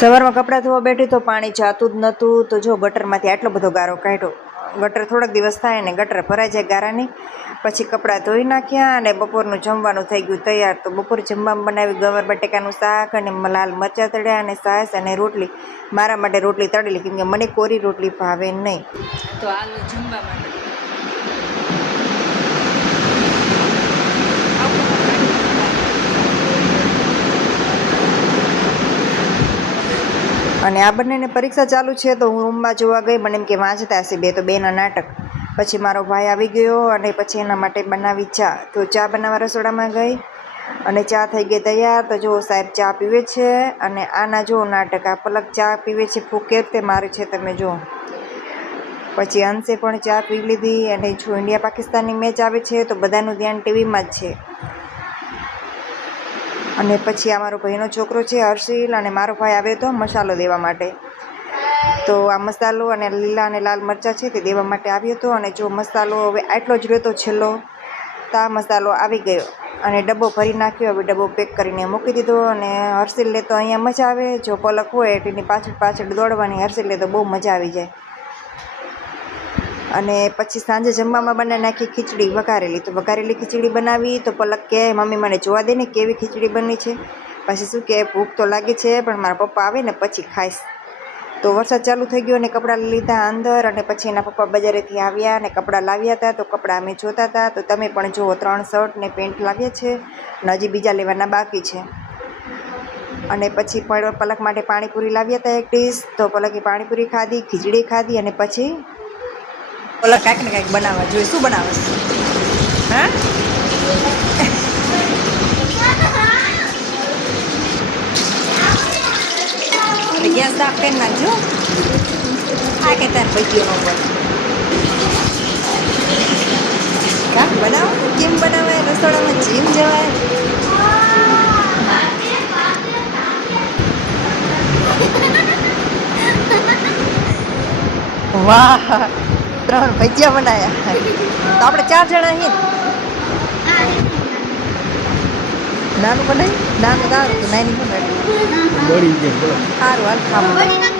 સવારમાં કપડાં ધોવા બેઠી તો પાણી જાતું જ નહોતું. તો જો ગટરમાંથી આટલો બધો ગારો કાઢ્યો. ગટર થોડાક દિવસ થાય ને ગટર ભરાઈ જાય ગારાની. પછી કપડાં ધોઈ નાખ્યા અને બપોરનું જમવાનું થઈ ગયું તૈયાર. તો બપોર જમવામાં બનાવ્યું ગવાર બટેકાનું શાક અને લાલ મરચાં તળ્યા અને છાશ અને રોટલી. મારા માટે રોટલી તળેલી, કેમ કે મને કોરી રોટલી ભાવે નહીં. તો આલુ જમવા માટે અને આ બંનેને પરીક્ષા ચાલુ છે તો હું રૂમમાં જોવા ગઈ. મને એમ કે વાંચતા હશે બે, તો બેના નાટક. પછી મારો ભાઈ આવી ગયો અને પછી એના માટે બનાવી ચા. તો ચા બનાવવા રસોડામાં ગઈ અને ચા થઈ ગઈ તૈયાર. તો જો સાહેબ ચા પીવે છે અને આના જો નાટક. આ પલક ચા પીવે છે ફૂકે તે મારે છે, તમે જો. પછી અંશે પણ ચા પી લીધી. અને જો ઇન્ડિયા પાકિસ્તાનની મેચ આવે છે તો બધાનું ધ્યાન ટીવીમાં જ છે. અને પછી આ મારો ભાઈનો છોકરો છે હર્ષિલ, અને મારો ભાઈ આવ્યો હતો મસાલો દેવા માટે. તો આ મસાલો અને લીલા અને લાલ મરચાં છે તે દેવા માટે આવ્યો હતો. અને જો મસાલો હવે આટલો જ રહ્યો છેલ્લો, તો આ મસાલો આવી ગયો અને ડબ્બો ભરી નાખ્યો. હવે ડબ્બો પેક કરીને મૂકી દીધો. અને હર્ષિલને તો અહીંયા મજા આવે, જો પલક હોય એની પાછળ પાછળ દોડવાની. હર્ષિલને તો બહુ મજા આવી જાય. અને પછી સાંજે જમવામાં બનાવી નાખી ખીચડી વઘારેલી. તો વઘારેલી ખીચડી બનાવી તો પલક કહે મમ્મી મને જોવા દે ને કેવી ખીચડી બની છે. પછી શું કહે ભૂખ તો લાગી છે પણ મારા પપ્પા આવે ને પછી ખાઈશ. તો વરસાદ ચાલુ થઈ ગયો અને કપડાં લીધા અંદર. અને પછી એના પપ્પા બજારેથી આવ્યા અને કપડાં લાવ્યા હતા. તો કપડાં અમે જોતા હતા. તો તમે પણ જુઓ, 3 શર્ટ ને પેન્ટ લાવ્યા છે અને હજી બીજા લેવાના બાકી છે. અને પછી પલક માટે પાણીપુરી લાવ્યા હતા 1 ડીશ. તો પલકે પાણીપુરી ખાધી, ખીચડી ખાધી. અને પછી પલક કાંઈક ને કાંઈક બનાવવા જોઈએ. શું બનાવશ? હા, ગેસ સાફ કરી નાખજો. આ કે તાર ભજીયો ન બને. કાંક બનાવો. કેમ બનાવાય? રસોડામાં જીમ જવાય. વાહ, 3 ભજીયા બનાયા. તો આપણે 4 જણા છીએ. નાનું બનાવી, નાનું સારું. તો નાની બનાવી સારું. હાલ ખાવા